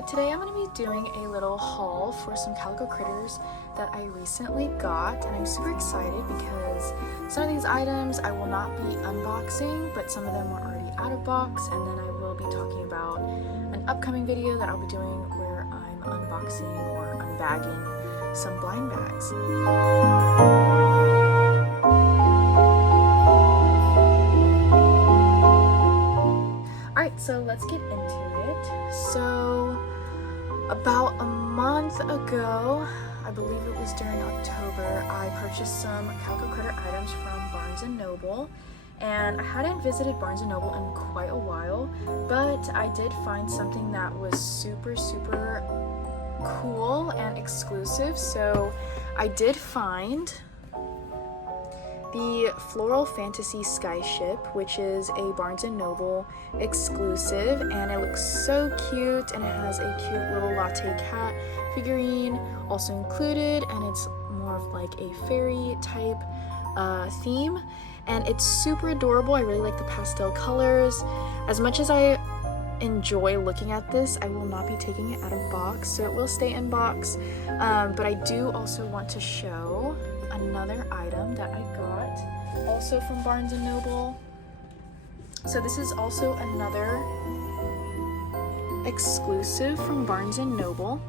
So today I'm going to be doing a little haul for some Calico critters that I recently got, and I'm super excited because some of these items I will not be unboxing, but some of them were already out of box, and then I will be talking about an upcoming video that I'll be doing where I'm unboxing or unbagging some blind bags. Alright, so let's get into it. So, about a month ago, I believe it was during October, I purchased some Calico critter items from Barnes & Noble. And I hadn't visited Barnes & Noble in quite a while, but I did find something that was super cool and exclusive. So I did find the Floral Fantasy Skyship, which is a Barnes & Noble exclusive, and it looks so cute, and it has a cute little latte cat figurine also included, and it's more of like a fairy type theme, and it's super adorable. I really like the pastel colors. As much as I enjoy looking at this, I will not be taking it out of box, so it will stay in box, but I do also want to show another item that I got also from Barnes & Noble. So this is also another exclusive from Barnes & Noble.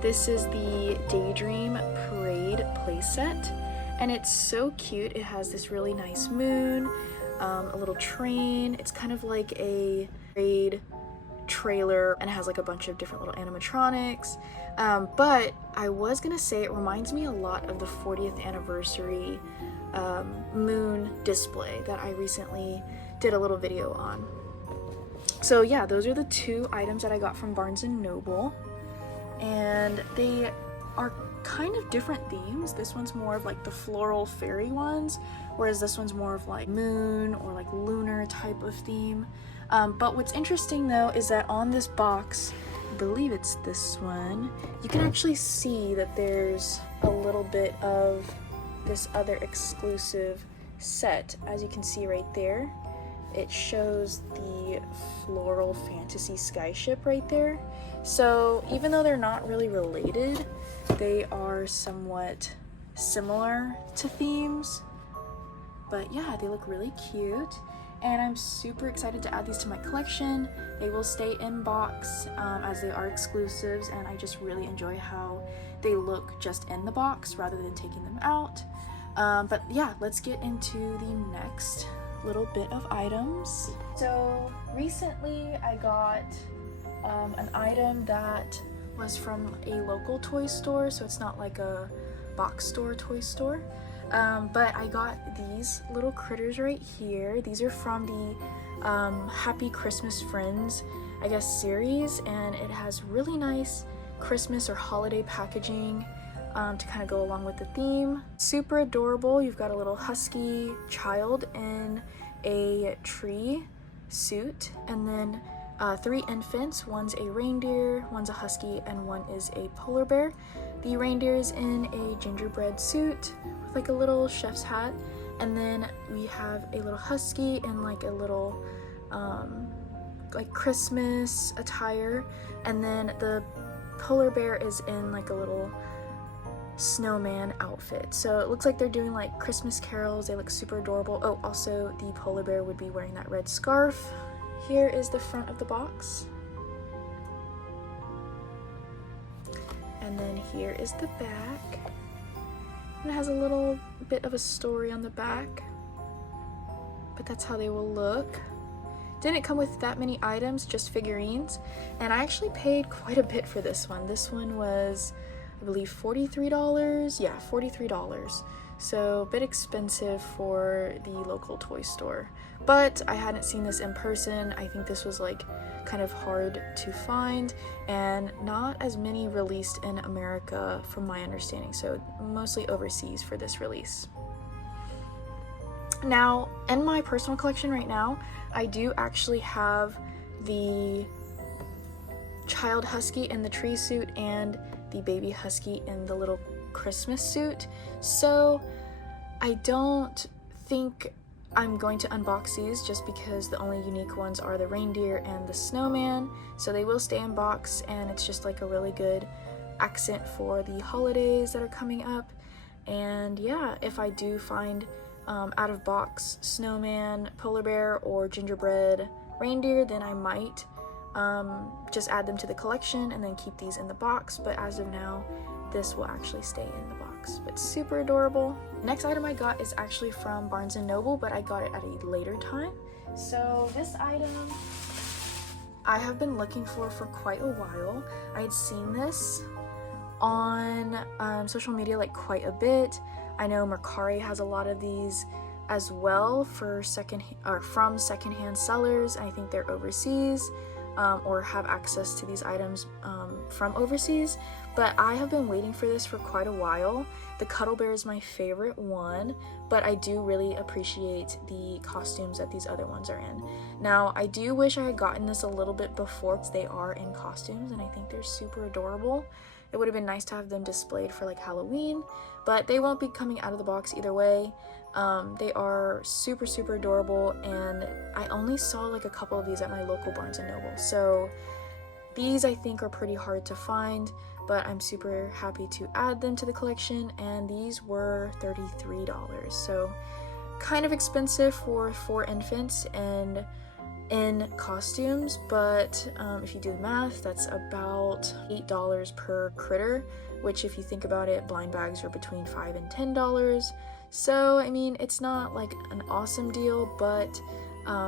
This is the Daydream Parade playset, and it's so cute. It has this really nice moon, a little train. It's kind of like a parade trailer, and it has like a bunch of different little animatronics, but I was gonna say it reminds me a lot of the 40th anniversary moon display that I recently did a little video on. So yeah, those are the two items that I got from Barnes & Noble, and they are kind of different themes. This one's more of like the floral fairy ones, whereas this one's more of like moon or like lunar type of theme. But what's interesting though is that on this box, I believe it's this one, you can actually see that there's a little bit of this other exclusive set. As you can see right there, it shows the Floral Fantasy Skyship right there. So even though they're not really related, they are somewhat similar to themes. But yeah, they look really cute, and I'm super excited to add these to my collection. They will stay in box as they are exclusives, and I just really enjoy how they look just in the box rather than taking them out. But yeah, let's get into the next little bit of items. So recently I got an item that was from a local toy store, so it's not like a box store toy store. But I got these little critters right here. These are from the Happy Christmas Friends, I guess, series, and it has really nice Christmas or holiday packaging to kind of go along with the theme. Super adorable. You've got a little husky child in a tree suit, and then three infants. One's a reindeer, one's a husky, and one is a polar bear. The reindeer is in a gingerbread suit with like a little chef's hat, and then we have a little husky in like a little like Christmas attire, and then the polar bear is in like a little snowman outfit. So it looks like they're doing like Christmas carols. They look super adorable. Oh, also the polar bear would be wearing that red scarf. Here is the front of the box, and then here is the back, and it has a little bit of a story on the back, but that's how they will look. Didn't come with that many items, just figurines, and I actually paid quite a bit for this one. This one was, I believe, $43. Yeah, $43. So a bit expensive for the local toy store, but I hadn't seen this in person. I think this was like kind of hard to find, and not as many released in America from my understanding, so mostly overseas for this release. Now, in my personal collection right now, I do actually have the child husky in the tree suit and the baby husky in the little Christmas suit, so I don't think I'm going to unbox these just because the only unique ones are the reindeer and the snowman, so they will stay in box, and it's just like a really good accent for the holidays that are coming up. And yeah, if I do find out of box snowman, polar bear, or gingerbread reindeer, then I might just add them to the collection and then keep these in the box, but as of now this will actually stay in the box. But super adorable. Next item I got is actually from Barnes & Noble, but I got it at a later time. So this item I have been looking for quite a while. I had seen this on social media like quite a bit. I know Mercari has a lot of these as well for from secondhand sellers. I think they're overseas or have access to these items from overseas, but I have been waiting for this for quite a while. The Cuddle Bear is my favorite one, but I do really appreciate the costumes that these other ones are in. Now, I do wish I had gotten this a little bit before, because they are in costumes and I think they're super adorable. It would have been nice to have them displayed for like Halloween, but they won't be coming out of the box either way. They are super adorable, and I only saw like a couple of these at my local Barnes & Noble. So these I think are pretty hard to find, but I'm super happy to add them to the collection, and these were $33. So kind of expensive for 4 infants and in costumes, but if you do the math, that's about $8 per critter, which if you think about it, blind bags are between $5 and $10. So I mean, it's not like an awesome deal, but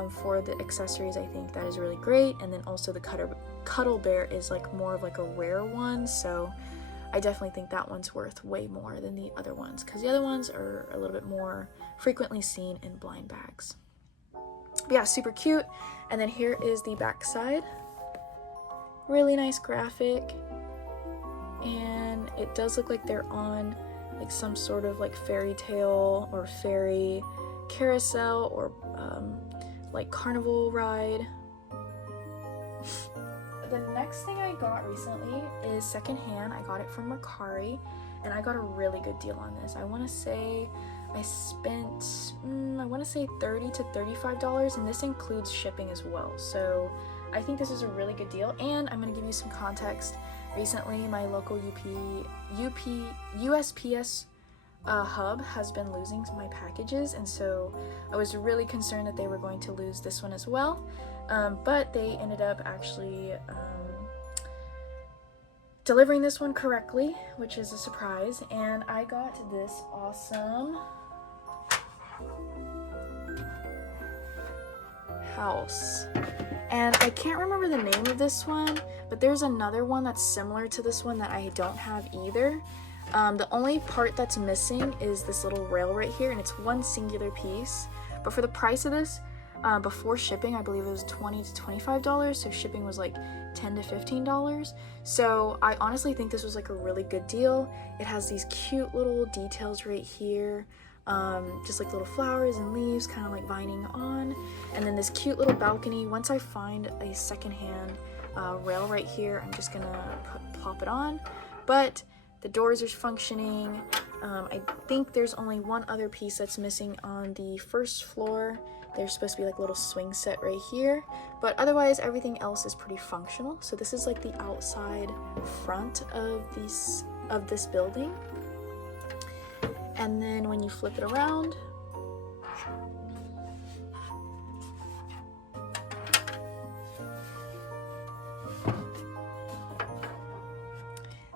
for the accessories I think that is really great. And then also the Cuddle Bear is like more of like a rare one, so I definitely think that one's worth way more than the other ones, because the other ones are a little bit more frequently seen in blind bags. But yeah, super cute. And then here is the back side. Really nice graphic, and it does look like they're on like some sort of like fairy tale or fairy carousel or like carnival ride. The next thing I got recently is secondhand. I got it from Mercari, and I got a really good deal on this. I want to say I spent $30 to $35, and this includes shipping as well. So I think this is a really good deal, and I'm going to give you some context. Recently, my local USPS hub has been losing my packages, and so I was really concerned that they were going to lose this one as well. But they ended up actually delivering this one correctly, which is a surprise, and I got this awesome house. And I can't remember the name of this one, but there's another one that's similar to this one that I don't have either. The only part that's missing is this little rail right here, and it's one singular piece. But for the price of this, before shipping, I believe it was $20 to $25, so shipping was like $10 to $15. So I honestly think this was like a really good deal. It has these cute little details right here, just like little flowers and leaves kind of like vining on, and then this cute little balcony. Once I find a secondhand rail right here, I'm just gonna pop it on, but the doors are functioning. I think there's only one other piece that's missing on the first floor. There's supposed to be like a little swing set right here, but otherwise everything else is pretty functional. So this is like the outside front of this building. And then when you flip it around,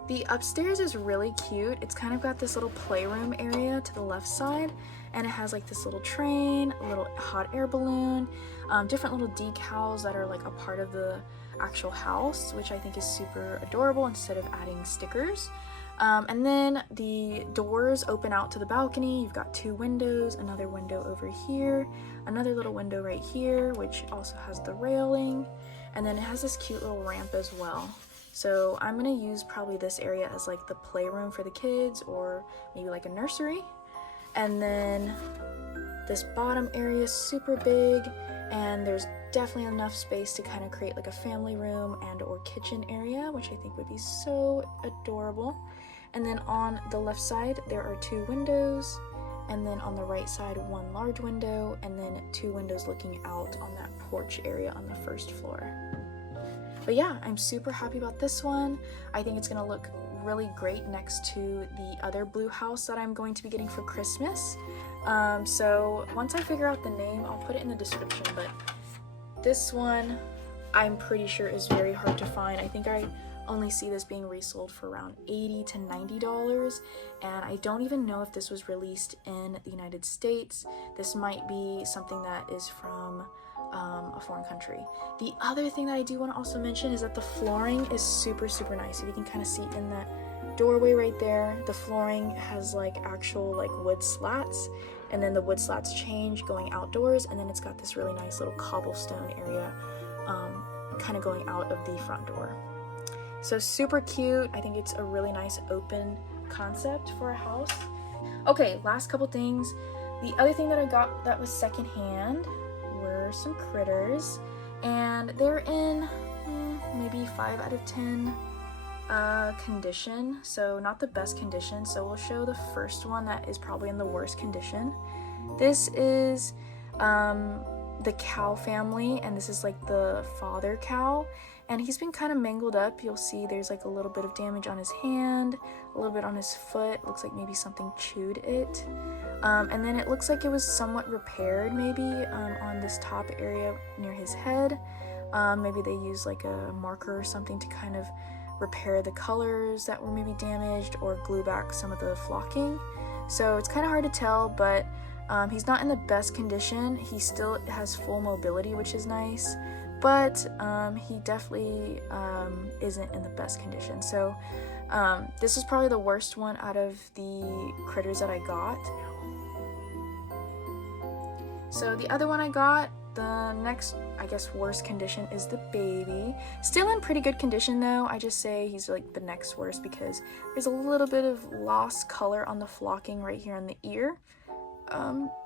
the upstairs is really cute. It's kind of got this little playroom area to the left side, and it has like this little train, a little hot air balloon, different little decals that are like a part of the actual house, which I think is super adorable instead of adding stickers. And then the doors open out to the balcony. You've got 2 windows, another window over here, another little window right here, which also has the railing, and then it has this cute little ramp as well. So I'm gonna use probably this area as like the playroom for the kids, or maybe like a nursery. And then this bottom area is super big, and there's definitely enough space to kind of create like a family room and or kitchen area, which I think would be so adorable. And then on the left side there are 2 windows, and then on the right side, one large window, and then 2 windows looking out on that porch area on the first floor. But yeah, I'm super happy about this one. I think it's gonna look really great next to the other blue house that I'm going to be getting for Christmas. So once I figure out the name, I'll put it in the description, but this one I'm pretty sure is very hard to find. I think I only see this being resold for around $80 to $90, and I don't even know if this was released in the United States. This might be something that is from a foreign country. The other thing that I do want to also mention is that the flooring is super nice. If you can kind of see in that doorway right there, the flooring has like actual like wood slats, and then the wood slats change going outdoors, and then it's got this really nice little cobblestone area kind of going out of the front door. So super cute. I think it's a really nice open concept for a house. Okay, last couple things. The other thing that I got that was secondhand were some critters, and they're in maybe 5 out of 10 condition, so not the best condition. So we'll show the first one that is probably in the worst condition. This is the cow family, and this is like the father cow, and he's been kind of mangled up. You'll see there's like a little bit of damage on his hand, a little bit on his foot. Looks like maybe something chewed it. And then it looks like it was somewhat repaired maybe on this top area near his head. Maybe they used like a marker or something to kind of repair the colors that were maybe damaged or glue back some of the flocking. So it's kind of hard to tell, but he's not in the best condition. He still has full mobility, which is nice, but he definitely isn't in the best condition. So this is probably the worst one out of the critters that I got. So the other one I got, the next, I guess, worst condition is the baby. Still in pretty good condition though. I just say he's like the next worst because there's a little bit of lost color on the flocking right here on the ear.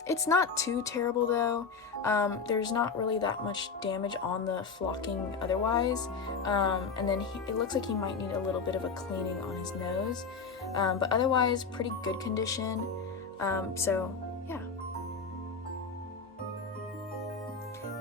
It's not too terrible though. There's not really that much damage on the flocking otherwise. And then it looks like he might need a little bit of a cleaning on his nose. But otherwise, pretty good condition. So yeah.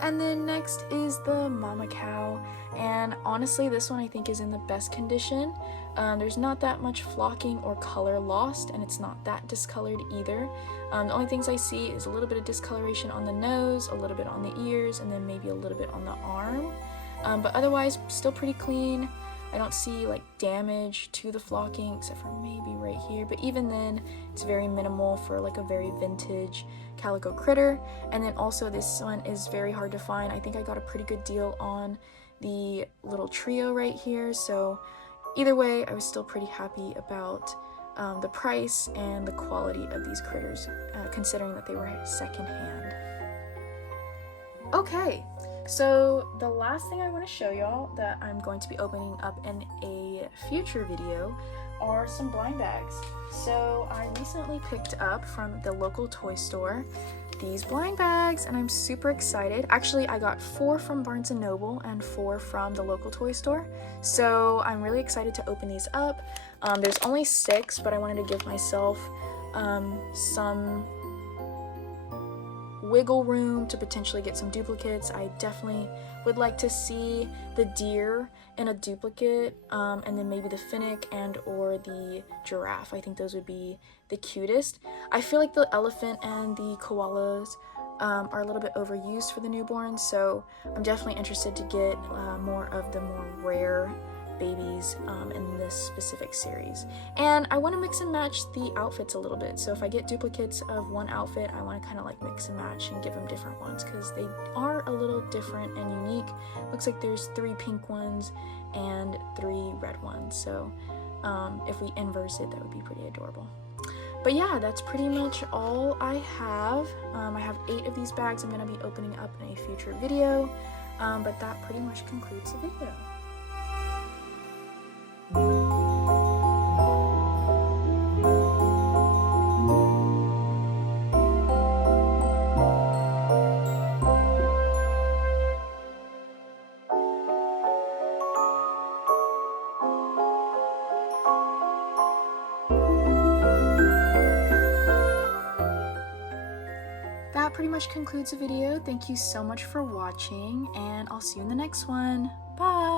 And then next is the mama cow, and honestly this one I think is in the best condition. There's not that much flocking or color lost, and it's not that discolored either. The only things I see is a little bit of discoloration on the nose, a little bit on the ears, and then maybe a little bit on the arm. But otherwise still pretty clean. I don't see like damage to the flocking except for maybe right here, but even then it's very minimal for like a very vintage Calico critter. And then also this one is very hard to find. I think I got a pretty good deal on the little trio right here, so either way I was still pretty happy about the price and the quality of these critters, considering that they were secondhand. Okay, so the last thing I want to show y'all that I'm going to be opening up in a future video are some blind bags. So I recently picked up from the local toy store these blind bags, and I'm super excited. Actually, I got 4 from Barnes & Noble and 4 from the local toy store, so I'm really excited to open these up. There's only 6, but I wanted to give myself some wiggle room to potentially get some duplicates. I definitely would like to see the deer in a duplicate, and then maybe the finnick and or the giraffe. I think those would be the cutest. I feel like the elephant and the koalas are a little bit overused for the newborns, so I'm definitely interested to get more of the more rare babies in this specific series. And I want to mix and match the outfits a little bit, so if I get duplicates of one outfit, I want to kind of like mix and match and give them different ones because they are a little different and unique. Looks like there's 3 pink ones and 3 red ones, so if we inverse it, that would be pretty adorable. But yeah, that's pretty much all I have. I have 8 of these bags I'm going to be opening up in a future video, but that pretty much concludes the video. much concludes the video. Thank you so much for watching, and I'll see you in the next one. Bye!